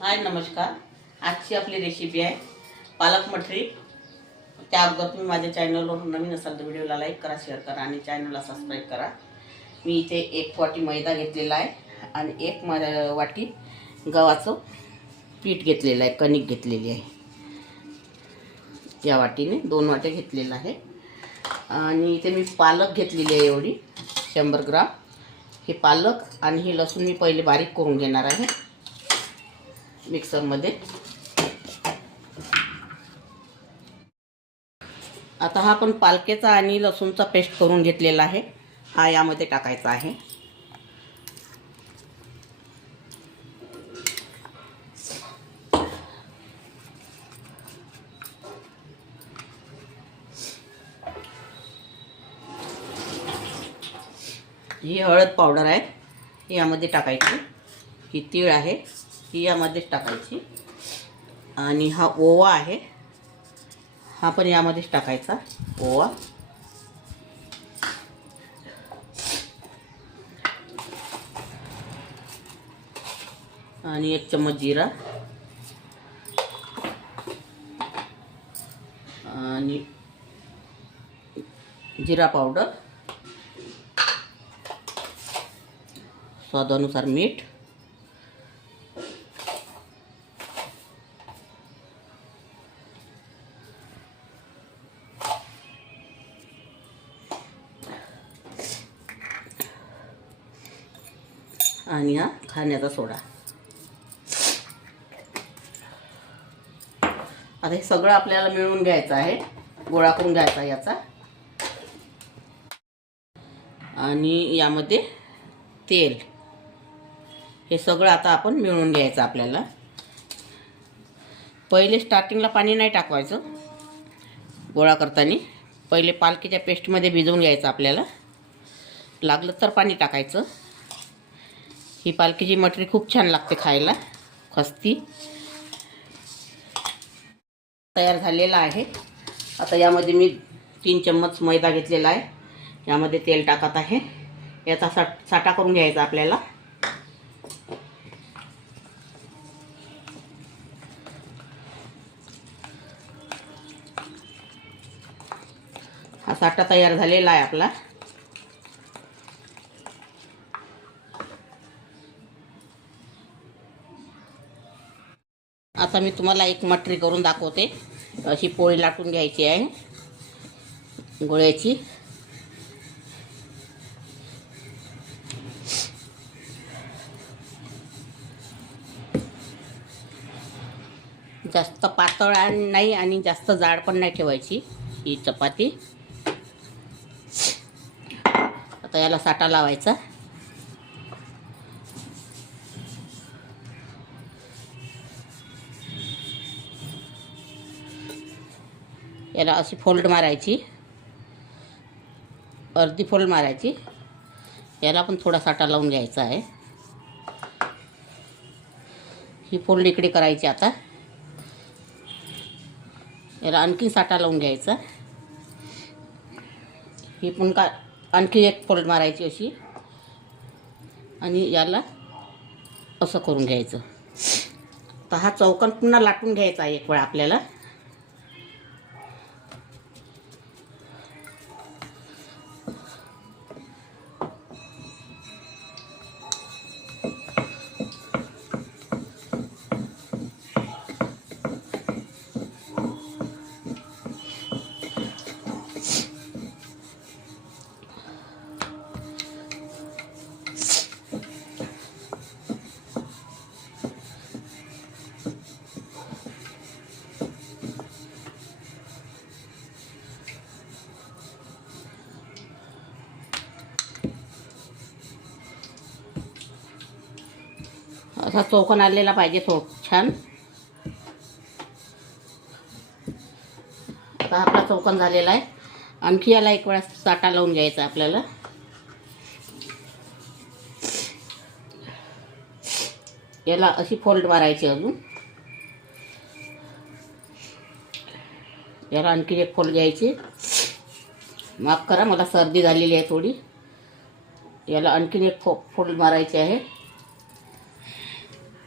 हाय नमस्कार. आजची आपली रेसिपी आहे पालक मठरी. त्या अगोदर तुम्ही माझ्या चॅनलवर नवीन असाल तर व्हिडिओला लाईक करा शेअर करा आणि चॅनलला सबस्क्राईब करा. मी इथे एक वाटी मैदा घेतलेला आहे आणि एक म वाटी गव्हाचं पीठ घेतलेलं आहे कणिक घेतलेली आहे. या वाटीने दोन वाट्या घेतलेलं आहे. आणि इथे मी पालक घेतलेली आहे एवढी शंभर ग्राम. हे पालक आणि हे लसूण मी पहिले बारीक करून घेणार आहे. मिक्सरमध्ये. आता हा आपण पालकेचा आणि लसूणचा पेस्ट करून घेतलेला आहे. हा यामध्ये टाकायचा आहे. ही हळद पावडर आहे. यामध्ये टाकायची. ही तीळ आहे. ही यामध्येच टाकायची. आणि हा ओवा आहे. हा पण यामध्येच टाकायचा ओवा. आणि एक चम्मच जिरा. आणि जिरा पावडर. स्वादानुसार मीठ. आणि हा खाण्याचा सोडा. आता हे सगळं आपल्याला मिळवून घ्यायचं आहे. गोळा करून घ्यायचा याचा. आणि यामध्ये तेल. हे सगळं आता आपण मिळवून घ्यायचं आपल्याला. पहिले स्टार्टिंगला पाणी नाही टाकवायचं. गोळा करताना पहिले पालखीच्या पेस्टमध्ये भिजवून घ्यायचं आपल्याला. लागलं तर पाणी टाकायचं. ही पालखीची मटरी खूप छान लागते खायला. खस्ती. तयार झालेला आहे. आता यामध्ये मी तीन चम्मच मैदा घेतलेला आहे. यामध्ये तेल टाकत आहे. याचा साठ साठा करून घ्यायचा आपल्याला. हा साठा तयार झालेला आहे आपला. आता मी तुम्हाला एक मटरी करून दाखवते. अशी पोळी लाटून घ्यायची आहे. गोळ्याची. जास्त पातळ आणि नाही आणि जास्त जाड पण नाही ठेवायची ही चपाती. आता याला साठा लावायचा. याला अशी फोल्ड मारायची. अर्धी फोल्ड मारायची. याला पण थोडा साठा लावून घ्यायचा आहे. ही फोल्ड इकडे करायची आता. याला आणखी साठा लावून घ्यायचा. ही पण का आणखी एक फोल्ड मारायची अशी. आणि याला असं करून घ्यायचं. तर हा चौकन पुन्हा लाटून घ्यायचा आहे एक वेळा आपल्याला. असा चौकन आलेला पाहिजे थो छान. आता आपला चौकन झालेला आहे. आणखी याला एक वेळा साठा लावून घ्यायचा आपल्याला. याला अशी फोल्ड मारायची अजून. याला आणखी एक फोल्ड घ्यायची. माफ करा मला सर्दी झालेली आहे थोडी. याला आणखीन एक फो फोल्ड मारायची आहे.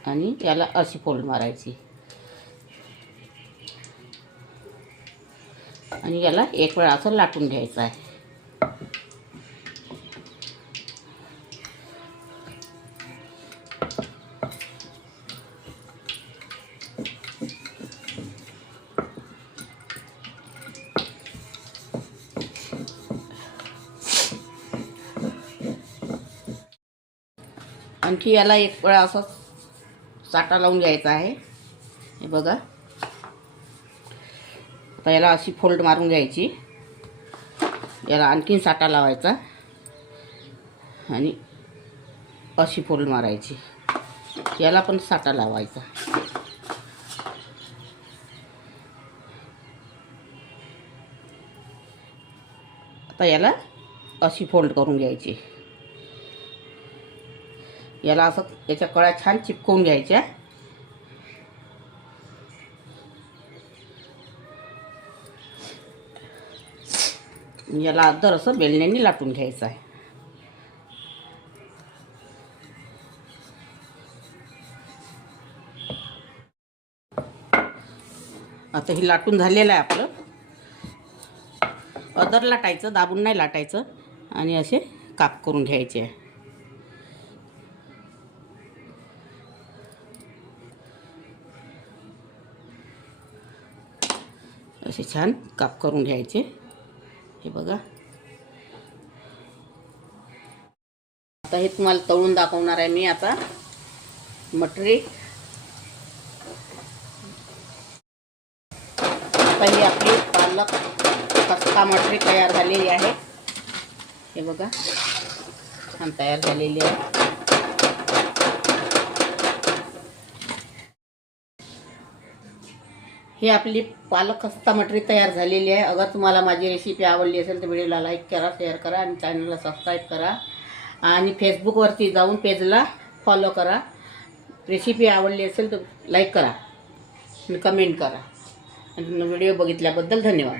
आणि याला अशी फोल्ड मारायची. आणि याला एक वेळा असं लाटून घ्यायचं आहे. आणखी याला एक वेळा असं साठा लावून घ्यायचा आहे. हे बघा. आता याला अशी फोल्ड मारून घ्यायची. याला आणखीन साठा लावायचा. आणि अशी फोल्ड मारायची. याला पण साठा लावायचा. आता याला अशी फोल्ड करून घ्यायची. याला असं याच्या कळ्या छान चिपकवून घ्यायच्या. याला अदर असं बेलण्याने लाटून घ्यायचं आहे. आता हे लाटून झालेलं आहे आपलं. अदर लाटायचं दाबून नाही लाटायचं. आणि असे काप करून घ्यायचे. आहे असे छान काप करून घ्यायचे. हे बघा. आता हे तुम्हाला तळून दाखवणार आहे मी आता. मटरी. आता ही आपली पालक खस्ता मटरी तयार झालेली आहे. हे बघा. छान तयार झालेली आहे. ही आपली पालक खस्ता मटरी तयार झालेली आहे. अगर तुम्हाला माझी रेसिपी आवडली असेल तर व्हिडिओला लाईक करा शेअर करा आणि चॅनलला सबस्क्राईब करा. आणि फेसबुकवरती जाऊन पेजला फॉलो करा. रेसिपी आवडली असेल तर लाईक करा आणि कमेंट करा. आणि व्हिडिओ बघितल्याबद्दल धन्यवाद.